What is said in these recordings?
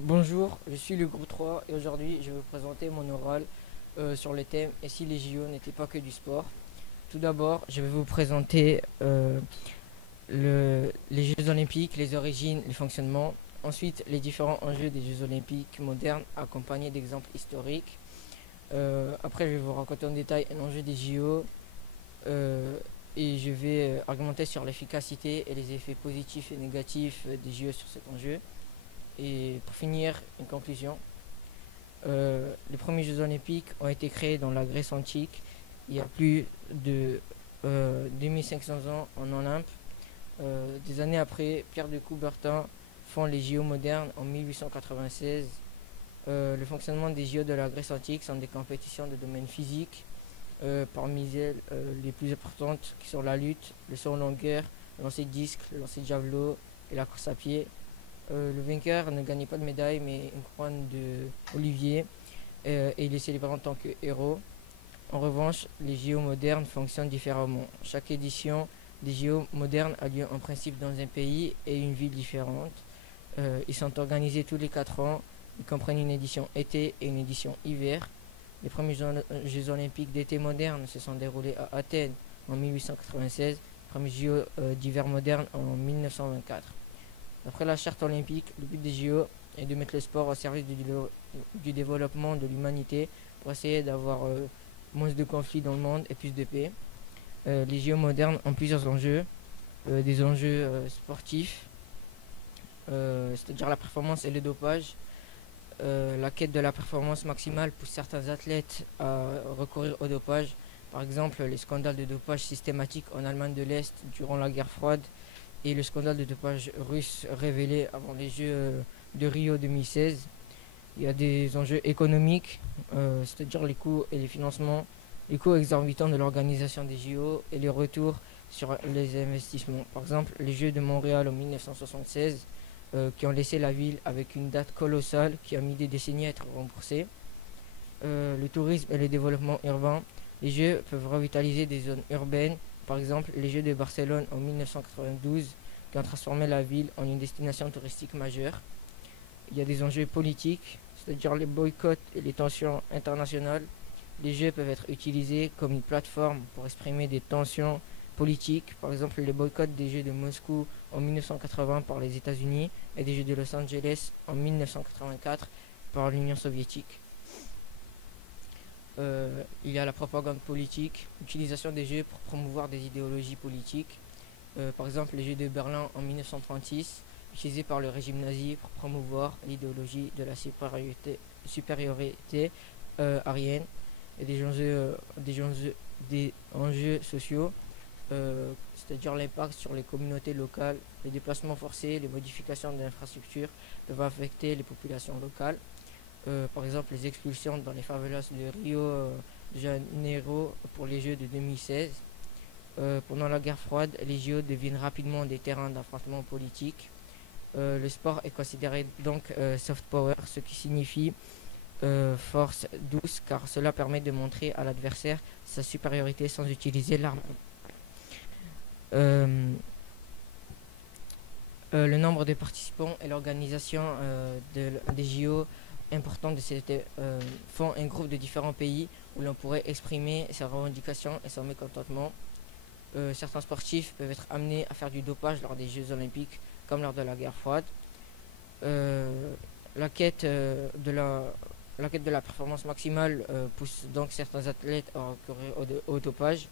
Bonjour, je suis le groupe 3 et aujourd'hui je vais vous présenter mon oral sur le thème "Et si les JO n'étaient pas que du sport". Tout d'abord, je vais vous présenter les Jeux Olympiques, les origines, les fonctionnements. Ensuite, les différents enjeux des Jeux Olympiques modernes accompagnés d'exemples historiques. Après, je vais vous raconter en détail un enjeu des JO et je vais argumenter sur l'efficacité et les effets positifs et négatifs des JO sur cet enjeu. Et pour finir, une conclusion. Les premiers Jeux Olympiques ont été créés dans la Grèce antique il y a plus de 2500 ans en Olympe. Des années après, Pierre de Coubertin font les JO modernes en 1896. Le fonctionnement des JO de la Grèce antique sont des compétitions de domaine physique, parmi elles les plus importantes qui sont la lutte, le saut en longueur, le lancer de disque, le lancer de javelot et la course à pied. Le vainqueur ne gagnait pas de médaille mais une couronne de Olivier et il est célébré en tant que héros. En revanche, les JO modernes fonctionnent différemment. Chaque édition des JO modernes a lieu en principe dans un pays et une ville différente. Ils sont organisés tous les 4 ans. Ils comprennent une édition été et une édition hiver. Les premiers Jeux olympiques d'été modernes se sont déroulés à Athènes en 1896. Les premiers JO d'hiver modernes en 1924. Après la charte olympique, le but des JO est de mettre le sport au service du développement de l'humanité pour essayer d'avoir moins de conflits dans le monde et plus de paix. Les JO modernes ont plusieurs enjeux, des enjeux sportifs, c'est-à-dire la performance et le dopage. La quête de la performance maximale pousse certains athlètes à recourir au dopage. Par exemple, les scandales de dopage systématiques en Allemagne de l'Est durant la guerre froide et le scandale de dopage russe révélé avant les Jeux de Rio 2016. Il y a des enjeux économiques, c'est-à-dire les coûts et les financements, les coûts exorbitants de l'organisation des JO et les retours sur les investissements. Par exemple, les Jeux de Montréal en 1976 qui ont laissé la ville avec une date colossale qui a mis des décennies à être remboursée. Le tourisme et le développement urbain. Les Jeux peuvent revitaliser des zones urbaines. Par exemple, les Jeux de Barcelone en 1992 qui ont transformé la ville en une destination touristique majeure. Il y a des enjeux politiques, c'est-à-dire les boycotts et les tensions internationales. Les Jeux peuvent être utilisés comme une plateforme pour exprimer des tensions politiques. Par exemple, les boycotts des Jeux de Moscou en 1980 par les États-Unis et des Jeux de Los Angeles en 1984 par l'Union soviétique. Il y a la propagande politique, l'utilisation des Jeux pour promouvoir des idéologies politiques. Par exemple, les Jeux de Berlin en 1936, utilisés par le régime nazi pour promouvoir l'idéologie de la supériorité aryenne et des enjeux sociaux, c'est-à-dire l'impact sur les communautés locales, les déplacements forcés, les modifications d'infrastructures peuvent affecter les populations locales. Par exemple, les expulsions dans les favelas de Rio de Janeiro pour les Jeux de 2016. Pendant la guerre froide, les JO deviennent rapidement des terrains d'affrontement politique. Le sport est considéré donc soft power, ce qui signifie force douce, car cela permet de montrer à l'adversaire sa supériorité sans utiliser l'arme. Le nombre de participants et l'organisation des JO importants font un groupe de différents pays où l'on pourrait exprimer ses revendications et son mécontentement. Certains sportifs peuvent être amenés à faire du dopage lors des Jeux olympiques comme lors de la guerre froide. La quête de la performance maximale pousse donc certains athlètes à recourir au dopage.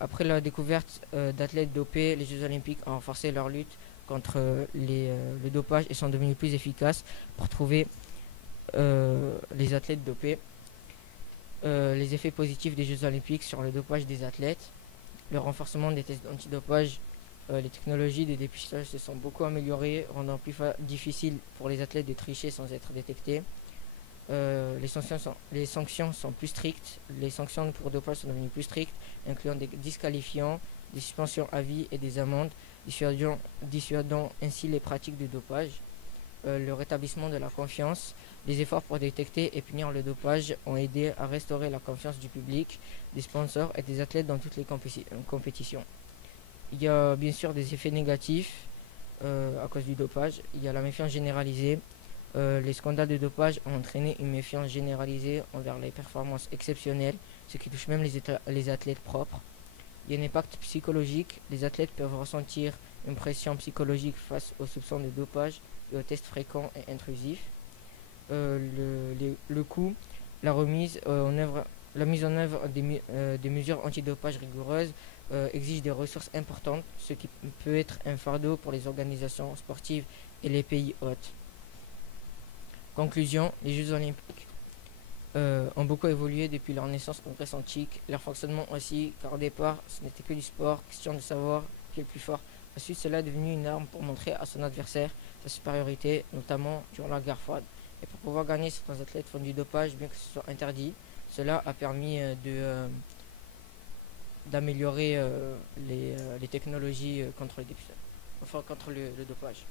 Après la découverte d'athlètes dopés, les Jeux olympiques ont renforcé leur lutte contre le dopage et sont devenus plus efficaces pour trouver les athlètes dopés. Les effets positifs des Jeux olympiques sur le dopage des athlètes, le renforcement des tests antidopage, les technologies de dépistage se sont beaucoup améliorées, rendant plus difficile pour les athlètes de tricher sans être détectés. Les sanctions sont plus strictes. Les sanctions pour dopage sont devenues plus strictes, incluant des disqualifiants, des suspensions à vie et des amendes, dissuadant ainsi les pratiques de dopage. Le rétablissement de la confiance. Les efforts pour détecter et punir le dopage ont aidé à restaurer la confiance du public, des sponsors et des athlètes dans toutes les compétitions. Il y a bien sûr des effets négatifs. à cause du dopage. Il y a la méfiance généralisée. Les scandales de dopage ont entraîné une méfiance généralisée envers les performances exceptionnelles, ce qui touche même les athlètes propres. Il y a un impact psychologique. Les athlètes peuvent ressentir une pression psychologique face aux soupçons de dopage et aux tests fréquents et intrusifs. Le coût, la remise en œuvre, la mise en œuvre des mesures antidopage rigoureuses exige des ressources importantes, ce qui peut être un fardeau pour les organisations sportives et les pays hôtes. Conclusion, les Jeux olympiques ont beaucoup évolué depuis leur naissance en Grèce antique, leur fonctionnement aussi, car au départ, ce n'était que du sport, question de savoir qui est le plus fort. Ensuite, cela est devenu une arme pour montrer à son adversaire sa supériorité, notamment durant la guerre froide. Et pour pouvoir gagner, certains athlètes font du dopage, bien que ce soit interdit. Cela a permis d'améliorer les technologies contre contre le dopage.